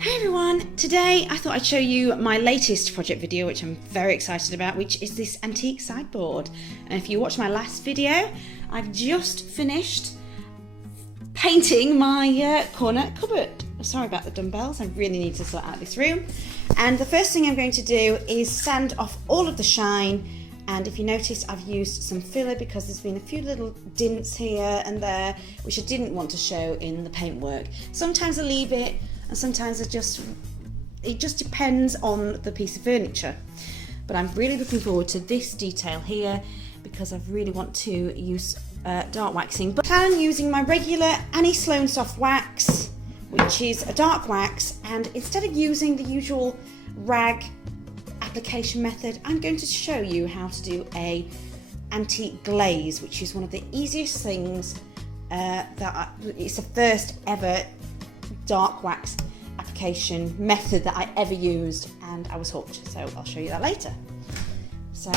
Hey everyone, today I thought I'd show you my latest project video, which I'm very excited about, which is this antique sideboard. And if you watched my last video, I've just finished painting my corner cupboard. Sorry about the dumbbells, I really need to sort out this room. And the first thing I'm going to do is sand off all of the shine. And if you notice, I've used some filler because there's been a few little dints here and there, which I didn't want to show in the paintwork. Sometimes I leave it, and sometimes it just depends on the piece of furniture. But I'm really looking forward to this detail here because I really want to use dark waxing. But I plan on using my regular Sloan soft wax, which is a dark wax, and instead of using the usual rag application method, I'm going to show you how to do a antique glaze, which is one of the easiest things it's the first ever dark wax application method that I ever used, and I was hooked, so I'll show you that later. So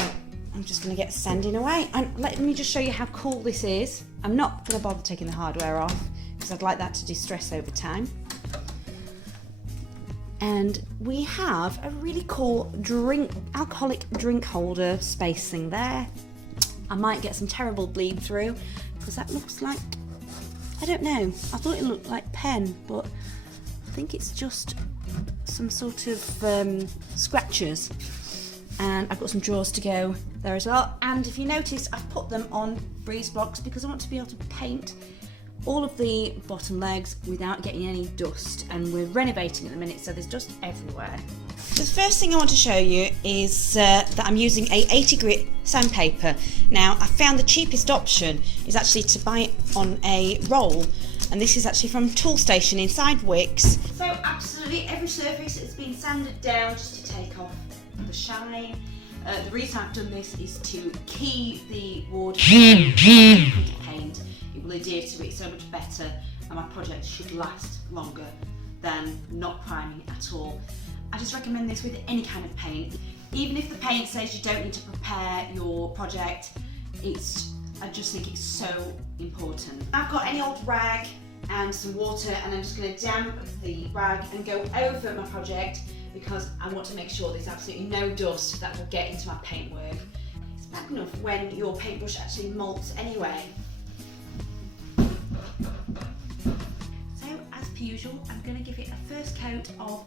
I'm just going to get sanding away, and let me just show you how cool this is. I'm not going to bother taking the hardware off because I'd like that to distress over time. And we have a really cool alcoholic drink holder space thing there. I might get some terrible bleed through because that looks like, I don't know, I thought it looked like pen, but I think it's just some sort of scratchers. And I've got some drawers to go there as well. And if you notice, I've put them on breeze blocks because I want to be able to paint all of the bottom legs without getting any dust, and we're renovating at the minute, so there's dust everywhere. So the first thing I want to show you is that I'm using a 80 grit sandpaper. Now, I found the cheapest option is actually to buy it on a roll, and this is actually from Toolstation inside Wickes. So absolutely every surface has been sanded down just to take off the shine. The reason I've done this is to key the wood paint. It will adhere to it so much better, and my project should last longer than not priming at all. I just recommend this with any kind of paint. Even if the paint says you don't need to prepare your project, I just think it's so important. I've got any old rag and some water, and I'm just going to damp the rag and go over my project because I want to make sure there's absolutely no dust that will get into my paintwork. It's bad enough when your paintbrush actually molts anyway. So as per usual, I'm going to give it a first coat of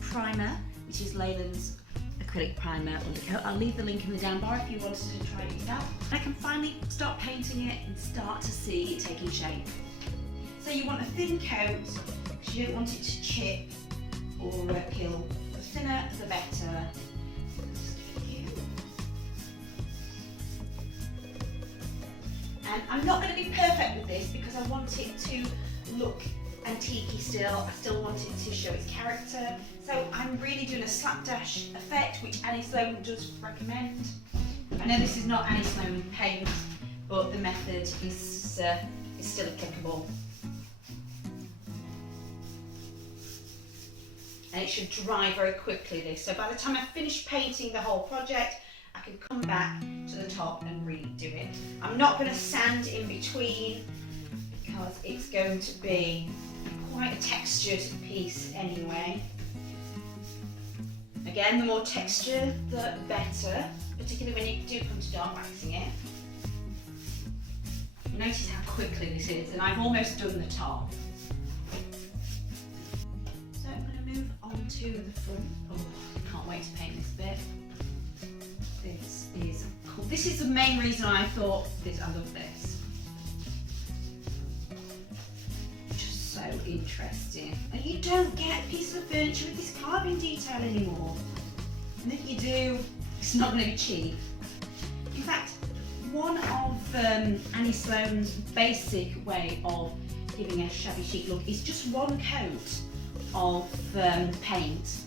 primer, which is Leyland's acrylic primer undercoat. I'll leave the link in the down bar if you wanted to try it yourself. I can finally start painting it and start to see it taking shape. So you want a thin coat because you don't want it to chip or peel. The thinner the better. And I'm not going to be perfect with this because I want it to look antique-y still. I still want it to show its character. So I'm really doing a slapdash effect, which Sloan does recommend. I know this is not Sloan paint, but the method is still applicable. And it should dry very quickly, this. So by the time I finish painting the whole project, I can come back to the top and redo it. I'm not going to sand in between because it's going to be quite a textured piece anyway. Again, the more texture, the better, particularly when you do come to dark waxing it. Notice how quickly this is, and I've almost done the top. So I'm going to move on to the front. Oh, I can't wait to paint this bit. This is cool. This is the main reason I thought I love this. Just so interesting. And you don't get a piece of furniture with this carving detail anymore. And if you do, it's not going to be cheap. In fact, one of Sloan's basic way of giving a shabby chic look is just one coat of paint.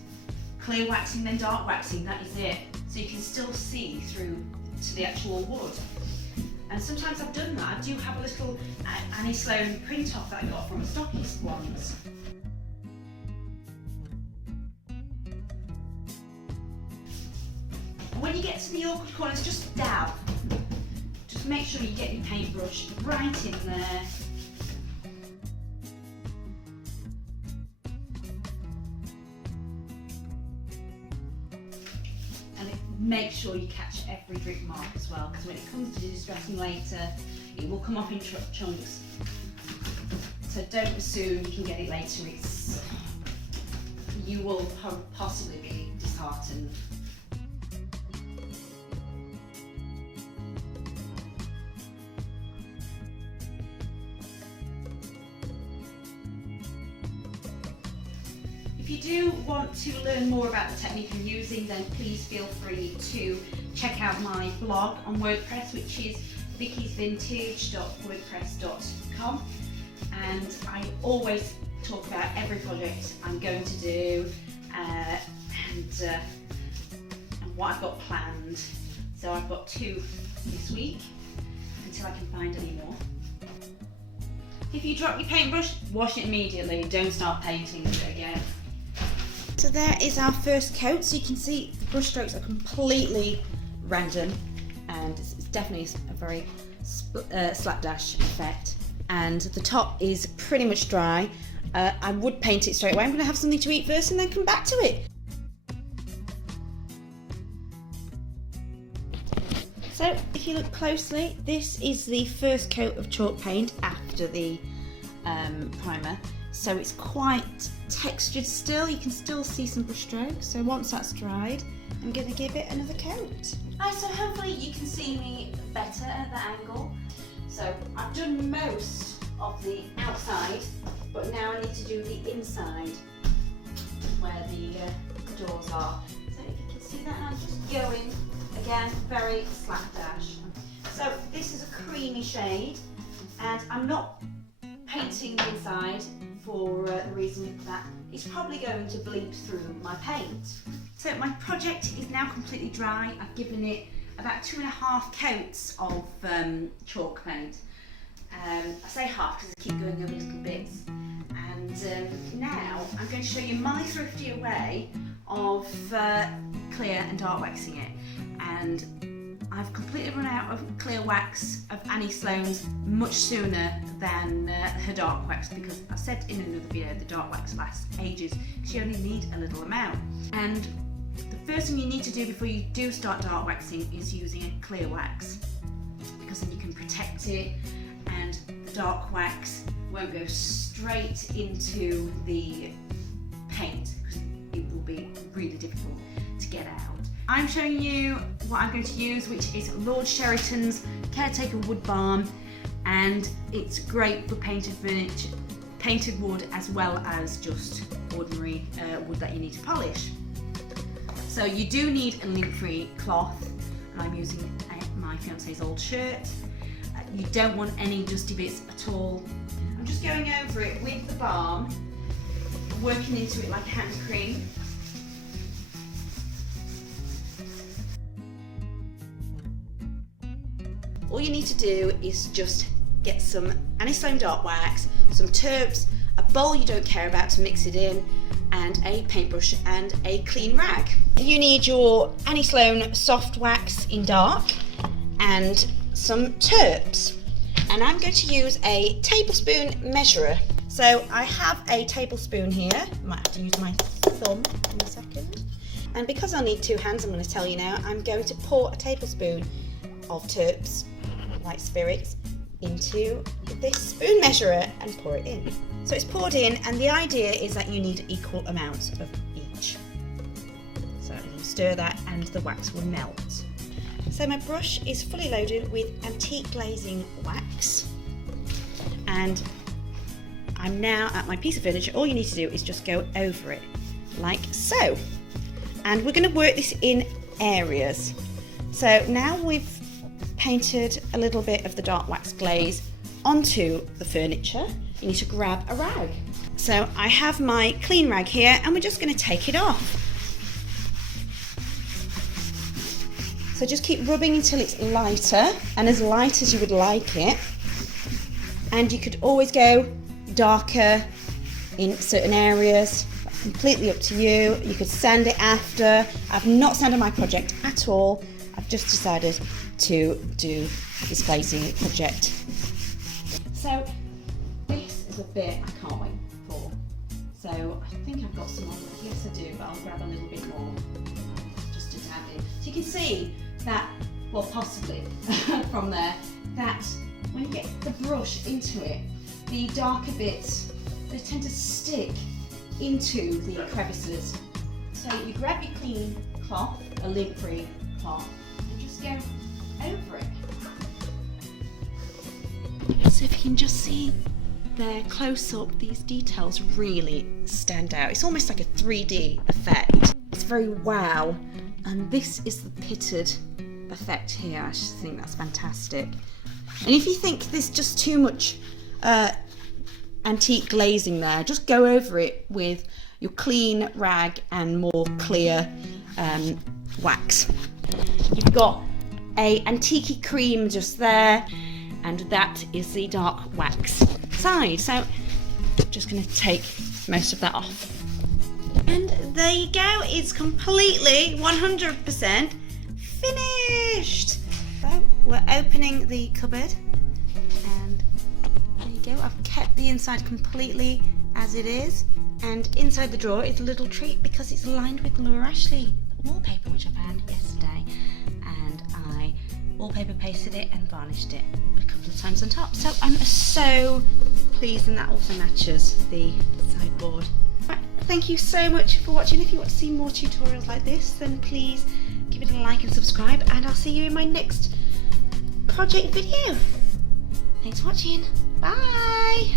Clear waxing, then dark waxing, that is it. So you can still see through to the actual wood. And sometimes I've done that. I do have a little Sloan print off that I got from a stockist once. And when you get to the awkward corners, just dab. Just make sure you get your paintbrush right in there. make sure you catch every drip mark as well, because when it comes to distressing later, it will come off in chunks. So don't assume you can get it later. You will possibly be disheartened. If you do want to learn more about the technique I'm using, then please feel free to check out my blog on WordPress, which is vickiesvintage.wordpress.com, and I always talk about every project I'm going to do and what I've got planned. So I've got 2 this week until I can find any more. If you drop your paintbrush, wash it immediately. Don't start painting with it again. So there is our first coat. So you can see the brush strokes are completely random, and it's definitely a very slapdash effect. And the top is pretty much dry. I would paint it straight away. I'm going to have something to eat first and then come back to it. So if you look closely, this is the first coat of chalk paint after the primer. So it's quite textured still. You can still see some brush strokes. So once that's dried, I'm going to give it another coat. Right, so hopefully you can see me better at the angle. So I've done most of the outside, but now I need to do the inside where the doors are. So if you can see that, I'm just going, again, very slapdash. So this is a creamy shade, and I'm not painting the inside for the reason that it's probably going to bleed through my paint. So my project is now completely dry. I've given it about 2.5 coats of chalk paint. I say half because I keep going over little bits. And now I'm going to show you my thriftier way of clear and dark waxing it. And I've completely run out of clear wax of Annie Sloan's much sooner than her dark wax, because I said in another video the dark wax lasts ages because you only need a little amount. And the first thing you need to do before you do start dark waxing is using a clear wax, because then you can protect it and the dark wax won't go straight into the paint because it will be really difficult to get out. I'm showing you what I'm going to use, which is Lord Sheraton's Caretaker Wood Balm, and it's great for painted furniture, painted wood, as well as just ordinary wood that you need to polish. So you do need a lint-free cloth, and I'm using my fiance's old shirt. You don't want any dusty bits at all. I'm just going over it with the balm, working into it like hand cream. All you need to do is just get some Annie Sloan dark wax, some turps, a bowl you don't care about to mix it in, and a paintbrush and a clean rag. You need your Annie Sloan soft wax in dark and some turps. And I'm going to use a tablespoon measurer. So I have a tablespoon here. I might have to use my thumb in a second. And because I need 2 hands, I'm going to tell you now, I'm going to pour a tablespoon of turps, white spirits, into this spoon measurer and pour it in. So it's poured in, and the idea is that you need equal amounts of each. So you stir that and the wax will melt. So my brush is fully loaded with antique glazing wax, and I'm now at my piece of furniture. All you need to do is just go over it like so, and we're going to work this in areas. So now we've painted a little bit of the dark wax glaze onto the furniture, you need to grab a rag. So I have my clean rag here, and we're just going to take it off. So just keep rubbing until it's lighter, and as light as you would like it. And you could always go darker in certain areas. That's completely up to you. You could sand it after. I've not sanded my project at all. I've just decided to do this glazing project. So this is a bit I can't wait for. So I think I've got some on. Yes, I do, but I'll grab a little bit more just to have in. So you can see that, well, possibly from there, that when you get the brush into it, the darker bits, they tend to stick into the crevices. So you grab your clean cloth, a lint-free cloth, and just go over it. So if you can just see there close up, these details really stand out. It's almost like a 3D effect. It's very wow. And this is the pitted effect here. I just think that's fantastic. And if you think there's just too much antique glazing there, just go over it with your clean rag and more clear wax. You've got a antique cream just there, and that is the dark wax side. So I'm just going to take most of that off. And there you go, it's completely 100% finished. So we're opening the cupboard, and there you go. I've kept the inside completely as it is, and inside the drawer is a little treat because it's lined with Laura Ashley wallpaper, which I found yesterday, and I wallpaper pasted it and varnished it a couple of times on top. So I'm so pleased, and that also matches the sideboard. Right, thank you so much for watching. If you want to see more tutorials like this, then please give it a like and subscribe, and I'll see you in my next project video. Thanks for watching. Bye.